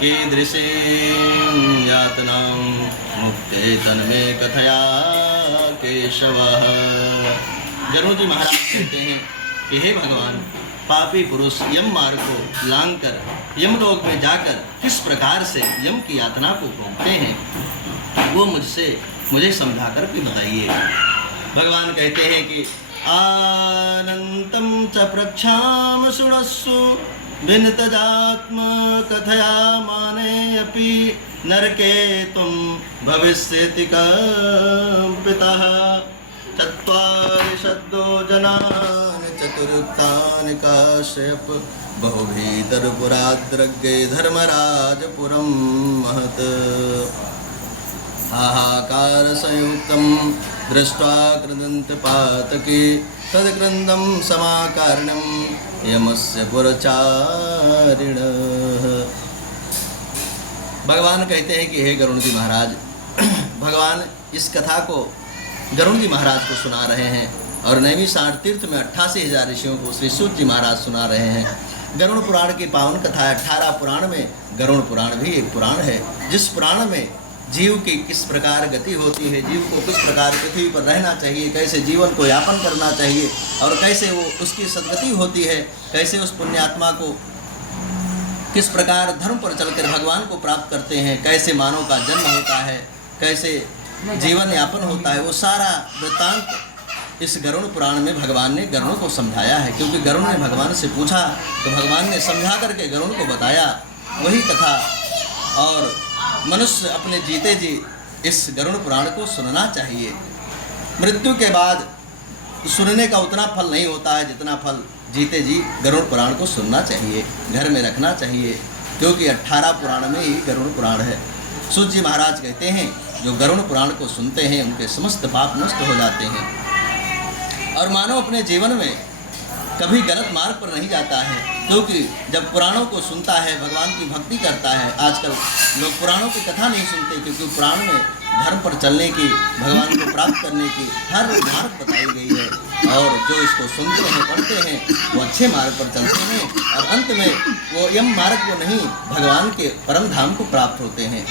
कीदृशीं यातनां मुक्ते तन्मे कथया केशवः। गरुड़ जी महाराज कहते हैं कि हे भगवान, पापी पुरुष यम मार्ग को लांघकर यमलोक में जाकर किस प्रकार से यम की यातना को भोगते हैं, वो मुझे समझाकर भी बताइए। भगवान कहते हैं कि आनंतम च प्रक्षाम शुणस्सु विनतजात्म कथया माने अपि नरके तुम भविष्यति कल्पितः। चत्वारि शब्दो जनान् चतुरुक्तानि काश्यप बहुभीतरपुराद्रग्गे धर्मराजपुरं महत्। हाहाकार संयुक्तं दृष्ट्वा कृदन्त पातके तद्क्रन्दं समाकारणं यमस्य पुरचारिणः। भगवान कहते हैं कि हे गरुड़ जी महाराज, भगवान इस कथा को गरुड़ जी महाराज को सुना रहे हैं और नैमिषारण्य तीर्थ में 88,000 ऋषियों को श्री सूत जी महाराज सुना रहे हैं। गरुड़ पुराण की पावन कथा है। 18 पुराण में गरुड़ पुराण भी एक पुराण है, जिस पुराण में जीव की किस प्रकार गति होती है, जीव को किस प्रकार पृथ्वी पर रहना चाहिए, कैसे जीवन को यापन करना चाहिए और कैसे वो उसकी सद्गति होती है, कैसे उस पुण्यात्मा को किस प्रकार धर्म पर चलकर भगवान को प्राप्त करते हैं, कैसे मानव का जन्म होता है, कैसे जीवन यापन होता है, वो सारा वृत्तांत इस गरुड़ पुराण में भगवान ने गरुड़ को समझाया है। क्योंकि गरुड़ ने भगवान से पूछा तो भगवान ने समझा करके गरुड़ को बताया वही कथा। और मनुष्य अपने जीते जी इस गरुड़ पुराण को सुनना चाहिए। मृत्यु के बाद सुनने का उतना फल नहीं होता है जितना फल जीते जी गरुड़ पुराण को सुनना चाहिए, घर में रखना चाहिए, क्योंकि 18 पुराण में ही गरुड़ पुराण है। सूत जी महाराज कहते हैं जो गरुड़ पुराण को सुनते हैं उनके समस्त पाप नष्ट हो जाते हैं और मानव अपने जीवन में कभी गलत मार्ग पर नहीं जाता है। क्योंकि जब पुराणों को सुनता है, भगवान की भक्ति करता है। आजकल लोग पुराणों की कथा नहीं सुनते क्योंकि पुराण में धर्म पर चलने की, भगवान को प्राप्त करने की हर मार्ग बताई गई है और जो इसको सुनते हैं, पढ़ते हैं, वो अच्छे मार्ग पर चलते हैं और अंत में वो यम मार्ग को नहीं, भगवान के परम धाम को प्राप्त होते हैं।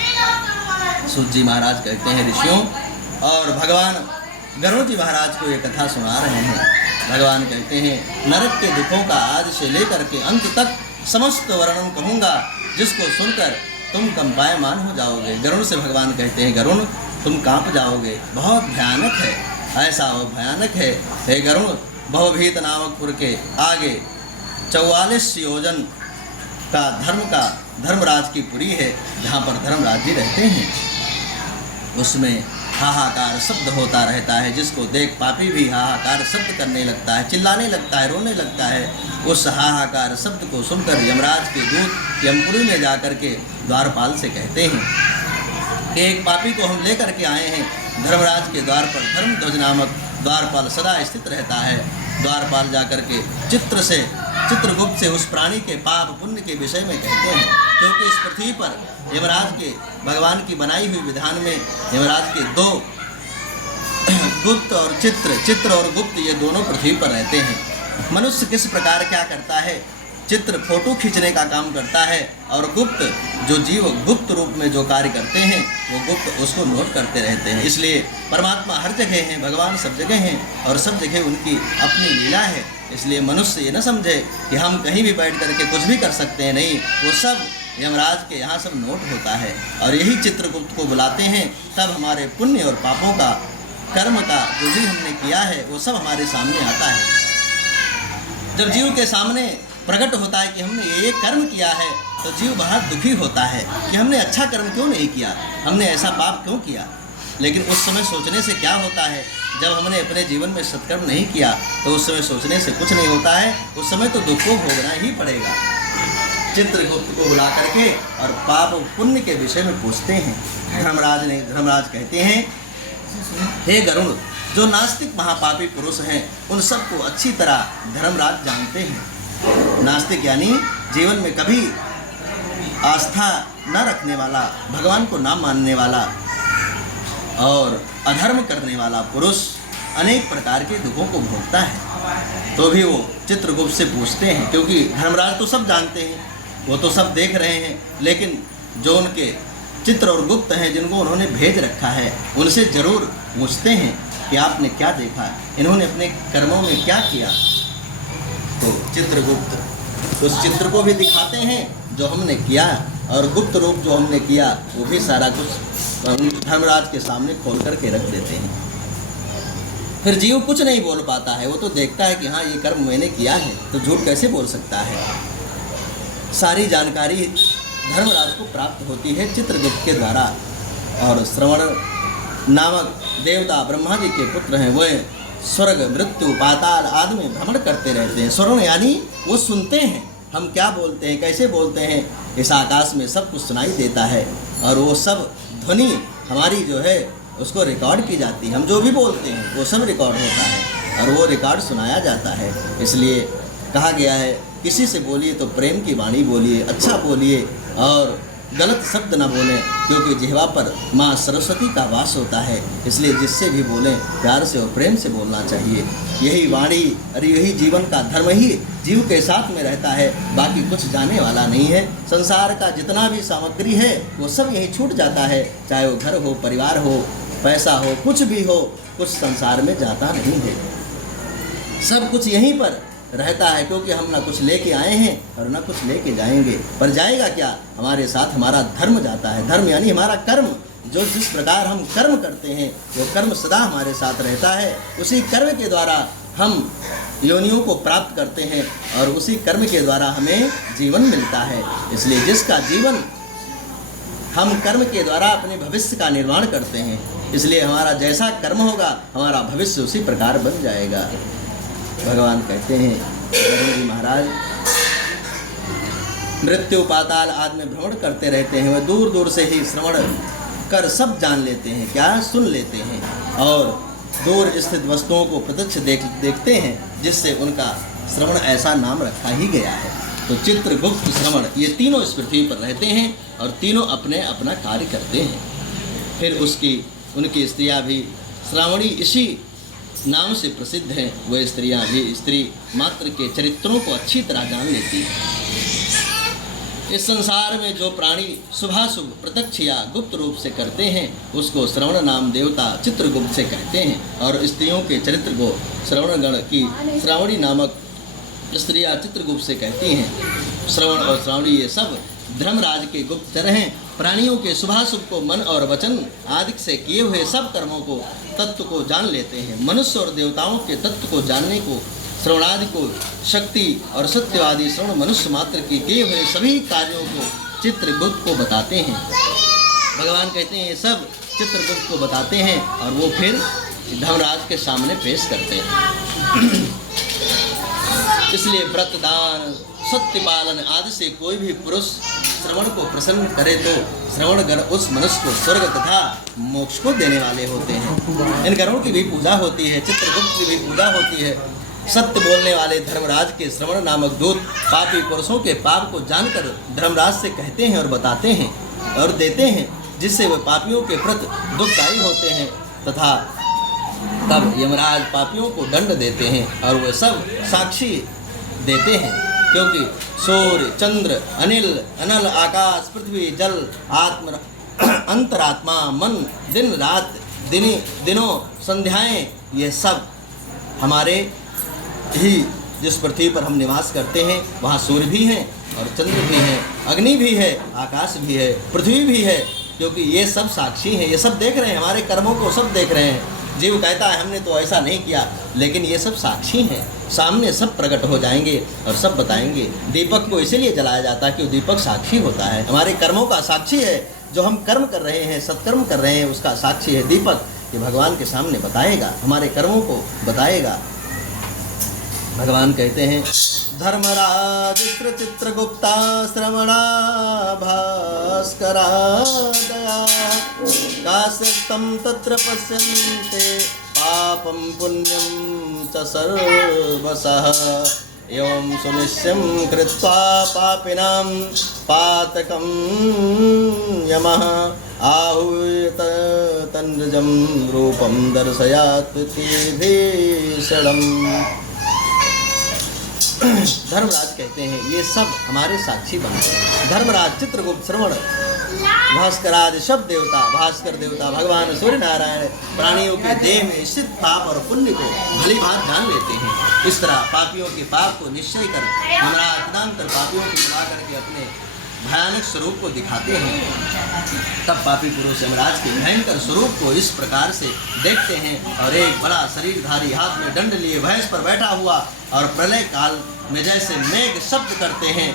सूत जी महाराज कहते हैं ऋषियों और भगवान गरुड़ जी महाराज को ये कथा सुना रहे हैं। भगवान कहते हैं नरक के दुखों का आदि से लेकर के अंत तक समस्त वर्णन कहूँगा, जिसको सुनकर तुम कंपायमान हो जाओगे। गरुड़ से भगवान कहते हैं गरुड़ तुम कांप जाओगे, बहुत भयानक है, ऐसा वो भयानक है। हे गरुड़, बहुभीत नामकपुर के आगे 44 योजन का धर्मराज की पुरी है, जहाँ पर धर्मराज जी रहते हैं। उसमें हाहाकार शब्द होता रहता है, जिसको देख पापी भी हाहाकार शब्द करने लगता है, चिल्लाने लगता है, रोने लगता है। उस हाहाकार शब्द को सुनकर यमराज के दूत यमपुरी में जाकर के द्वारपाल से कहते हैं कि एक पापी को हम लेकर के आए हैं। धर्मराज के द्वार पर धर्मध्वज नामक द्वारपाल सदा स्थित रहता है। द्वारपाल जाकर के चित्रगुप्त से उस प्राणी के पाप पुण्य के विषय में कहते हैं, क्योंकि इस पृथ्वी पर यमराज के भगवान की बनाई हुई विधान में यमराज के 2 गुप्त और चित्र और गुप्त, ये दोनों पृथ्वी पर रहते हैं। मनुष्य किस प्रकार क्या करता है, चित्र फोटो खींचने का काम करता है और गुप्त जो जीव गुप्त रूप में जो कार्य करते हैं वो गुप्त उसको नोट करते रहते हैं। इसलिए परमात्मा हर जगह हैं, भगवान सब जगह हैं और सब जगह उनकी अपनी लीला है। इसलिए मनुष्य ये न समझे कि हम कहीं भी बैठ करके कुछ भी कर सकते हैं, नहीं, वो सब यमराज के यहाँ सब नोट होता है और यही चित्रगुप्त को बुलाते हैं। तब हमारे पुण्य और पापों का, कर्म का जो भी हमने किया है वो सब हमारे सामने आता है। जब जीव के सामने प्रकट होता है कि हमने ये कर्म किया है तो जीव बहुत दुखी होता है कि हमने अच्छा कर्म क्यों नहीं किया, हमने ऐसा पाप क्यों किया। लेकिन उस समय सोचने से क्या होता है, जब हमने अपने जीवन में सत्कर्म नहीं किया तो उस समय सोचने से कुछ नहीं होता है, उस समय तो दुख को भोगना ही पड़ेगा। चित्रगुप्त को बुला करके और पाप पुण्य के विषय में पूछते हैं। धर्मराज कहते हैं हे गरुड़, जो नास्तिक महापापी पुरुष हैं उन सबको अच्छी तरह धर्मराज जानते हैं। नास्तिक यानी जीवन में कभी आस्था न रखने वाला, भगवान को ना मानने वाला और अधर्म करने वाला पुरुष अनेक प्रकार के दुखों को भोगता है। तो भी वो चित्रगुप्त से पूछते हैं, क्योंकि धर्मराज तो सब जानते हैं, वो तो सब देख रहे हैं, लेकिन जो उनके चित्र और गुप्त हैं, जिनको उन्होंने भेज रखा है, उनसे ज़रूर पूछते हैं कि आपने क्या देखा, इन्होंने अपने कर्मों में क्या किया। तो चित्रगुप्त उस चित्र को भी दिखाते हैं जो हमने किया, और गुप्त रूप जो हमने किया वो भी सारा कुछ धर्मराज के सामने खोल करके रख देते हैं। फिर जीव कुछ नहीं बोल पाता है, वो तो देखता है कि हाँ ये कर्म मैंने किया है, तो झूठ कैसे बोल सकता है। सारी जानकारी धर्मराज को प्राप्त होती है चित्रगुप्त के द्वारा। और श्रवण नामक देवता ब्रह्मा जी के पुत्र हैं, वह स्वर्ग मृत्यु पाताल आदि में भ्रमण करते रहते हैं। श्रवण यानी वो सुनते हैं, हम क्या बोलते हैं, कैसे बोलते हैं, इस आकाश में सब कुछ सुनाई देता है, और वो सब ध्वनि हमारी जो है उसको रिकॉर्ड की जाती है। हम जो भी बोलते हैं वो सब रिकॉर्ड होता है और वो रिकॉर्ड सुनाया जाता है। इसलिए कहा गया है किसी से बोलिए तो प्रेम की वाणी बोलिए, अच्छा बोलिए और गलत शब्द ना बोलें, क्योंकि जिह्वा पर माँ सरस्वती का वास होता है। इसलिए जिससे भी बोलें प्यार से और प्रेम से बोलना चाहिए। यही वाणी और यही जीवन का धर्म ही जीव के साथ में रहता है, बाकी कुछ जाने वाला नहीं है। संसार का जितना भी सामग्री है वो सब यहीं छूट जाता है, चाहे वो घर हो, परिवार हो, पैसा हो, कुछ भी हो, कुछ संसार में जाता नहीं है। सब कुछ यहीं पर रहता है, क्योंकि हम ना कुछ लेके आए हैं और ना कुछ लेके जाएंगे। पर जाएगा क्या, हमारे साथ हमारा धर्म जाता है। धर्म यानी हमारा कर्म, जो जिस प्रकार हम कर्म करते हैं वो कर्म सदा हमारे साथ रहता है। उसी कर्म के द्वारा हम योनियों को प्राप्त करते हैं और उसी कर्म के द्वारा हमें जीवन मिलता है। इसलिए जिसका जीवन हम कर्म के द्वारा अपने भविष्य का निर्माण करते हैं, इसलिए हमारा जैसा कर्म होगा हमारा भविष्य उसी प्रकार बन जाएगा। भगवान कहते हैं गरुड़ जी महाराज मृत्यु पाताल आदि में भ्रमण करते रहते हैं। वह दूर दूर से ही श्रवण कर सब जान लेते हैं, क्या सुन लेते हैं, और दूर स्थित वस्तुओं को प्रत्यक्ष देखते हैं, जिससे उनका श्रवण ऐसा नाम रखा ही गया है। तो चित्रगुप्त, श्रवण, ये तीनों इस पृथ्वी पर रहते हैं और तीनों अपने अपना कार्य करते हैं। फिर उनकी स्त्रियाँ भी श्रावणी इसी नाम से प्रसिद्ध हैं। वह स्त्रियाँ भी स्त्री मात्र के चरित्रों को अच्छी तरह जान लेती हैं। इस संसार में जो प्राणी शुभाशुभ प्रत्यक्ष या गुप्त रूप से करते हैं उसको श्रवण नाम देवता चित्रगुप्त से कहते हैं, और स्त्रियों के चरित्र को श्रवण गण की श्रावणी नामक स्त्रियाँ चित्रगुप्त से कहती हैं। श्रवण और श्रावणी ये सब धर्मराज के गुप्तचर हैं। प्राणियों के शुभाशुभ को मन और वचन आदि से किए हुए सब कर्मों को तत्व को जान लेते हैं। मनुष्य और देवताओं के तत्व को जानने को श्रवणादि को शक्ति और सत्यवादी श्रवण मनुष्य मात्र के किए हुए सभी कार्यों को चित्रगुप्त को बताते हैं। भगवान कहते हैं ये सब चित्रगुप्त को बताते हैं और वो फिर धर्मराज के सामने पेश करते हैं। इसलिए व्रत दान सत्य पालन आदि से कोई भी पुरुष श्रवण को प्रसन्न करे तो श्रवण गण उस मनुष्य को स्वर्ग तथा मोक्ष को देने वाले होते हैं। इन गणों की भी पूजा होती है, चित्रगुप्त की भी पूजा होती है। सत्य बोलने वाले धर्मराज के श्रवण नामक दूत पापी पुरुषों के पाप को जानकर धर्मराज से कहते हैं और बताते हैं और देते हैं, जिससे वे पापियों के प्रति दुखदायी होते हैं, तथा तब यमराज पापियों को दंड देते हैं और वे सब साक्षी देते हैं, क्योंकि सूर्य चंद्र अनिल अनल आकाश पृथ्वी जल आत्म अंतरात्मा मन दिन रात दिनों संध्याएं ये सब हमारे ही जिस पृथ्वी पर हम निवास करते हैं वहाँ सूर्य भी हैं और चंद्र भी हैं, अग्नि भी है, आकाश भी है, पृथ्वी भी है, क्योंकि ये सब साक्षी हैं, ये सब देख रहे हैं, हमारे कर्मों को सब देख रहे हैं। जीव कहता है हमने तो ऐसा नहीं किया, लेकिन ये सब साक्षी हैं, सामने सब प्रकट हो जाएंगे और सब बताएंगे। दीपक को इसीलिए जलाया जाता है कि वो दीपक साक्षी होता है, हमारे कर्मों का साक्षी है। जो हम कर्म कर रहे हैं, सत्कर्म कर रहे हैं, उसका साक्षी है दीपक। ये भगवान के सामने बताएगा, हमारे कर्मों को बताएगा। भगवान कहते हैं धर्मराज चित्रगुप्ता श्रवणा भास्करा दया काश्यक्तं तत्र पश्यन्ते पापं पुण्यं च सर्वशः एवं सुनिश्चयं कृत्वा पापिनां पातकं यमः आहूय तन्निजं रूपं दर्शयात् भीषणम्। धर्मराज कहते हैं ये सब हमारे साक्षी बनते हैं। धर्मराज चित्रगुप्त श्रवण भास्करादि सब देवता, भास्कर देवता, भगवान सूर्य नारायण प्राणियों के देह में स्थित पाप और पुण्य को भली भांति जान लेते हैं। इस तरह पापियों के पाप को निश्चय कर यमराज तदंतर पापियों को बुला करके अपने भयानक स्वरूप को दिखाते हैं। तब पापी पुरुष यमराज के भयंकर स्वरूप को इस प्रकार से देखते हैं और एक बड़ा शरीरधारी हाथ में दंड लिए भैंस पर बैठा हुआ और प्रलय काल में जैसे मेघ शब्द करते हैं,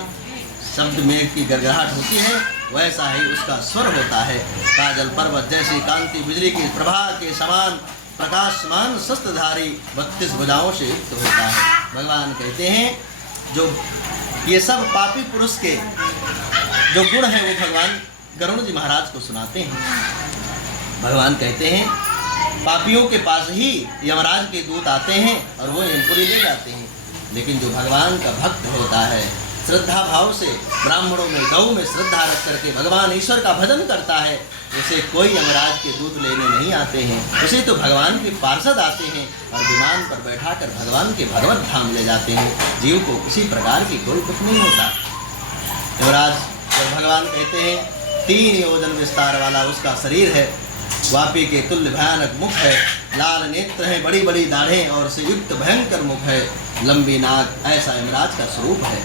शब्द मेघ की गड़गड़ाहट होती है, वैसा ही उसका स्वर होता है। काजल पर्वत जैसी कांति बिजली की प्रभा के समान प्रकाशमान शस्त्रधारी 32 भुजाओं से युक्त होता है। भगवान कहते हैं जो ये सब पापी पुरुष के जो गुण है वो भगवान गरुड़ जी महाराज को सुनाते हैं। भगवान कहते हैं पापियों के पास ही यमराज के दूत आते हैं और वो यमपुरी ले जाते हैं, लेकिन जो भगवान का भक्त होता है श्रद्धा भाव से ब्राह्मणों में गौ में श्रद्धा रख करके भगवान ईश्वर का भजन करता है, उसे कोई यमराज के दूत लेने नहीं आते हैं, उसे तो भगवान के पार्षद आते हैं और विमान पर बैठाकर भगवान के भगवत धाम ले जाते हैं। जीव को किसी प्रकार की कोई दुख नहीं होता। यमराज जब भगवान कहते हैं 3 योजन विस्तार वाला उसका शरीर है, वापी के तुल्य भयानक मुख है, लाल नेत्र हैं, बड़ी बड़ी दाढ़ें और से युक्त भयंकर मुख है, लंबी नाक, ऐसा यमराज का स्वरूप है।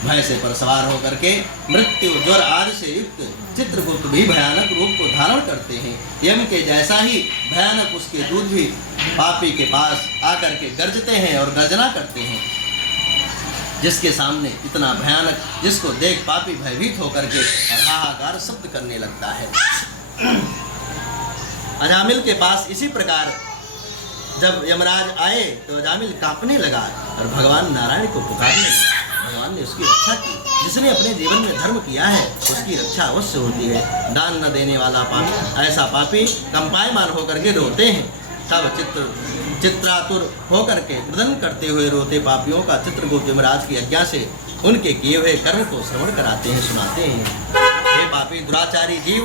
भैंसे पर सवार होकर के मृत्यु ज्वर आदि से युक्त चित्रगुप्त भी भयानक रूप को धारण करते हैं। यम के जैसा ही भयानक उसके दूत भी पापी के पास आकर के गरजते हैं और गर्जना करते हैं। जिसके सामने इतना भयानक, जिसको देख पापी भयभीत होकर के और हाहाकार शब्द करने लगता है। अजामिल के पास इसी प्रकार जब यमराज आए तो अजामिल कांपने लगा और भगवान नारायण को पुकारने लगा। भगवान ने उसकी रक्षा की। जिसने अपने जीवन में धर्म किया है उसकी रक्षा अवश्य होती है। दान न देने वाला पापी, ऐसा पापी कंपायमान होकर के रोते हैं। तब चित्रातुर होकर के मृदन करते हुए रोते पापियों का चित्रगुप्त यमराज की आज्ञा से उनके किए हुए कर्म को श्रवण कराते हैं, सुनाते हैं। हे पापी दुराचारी जीव,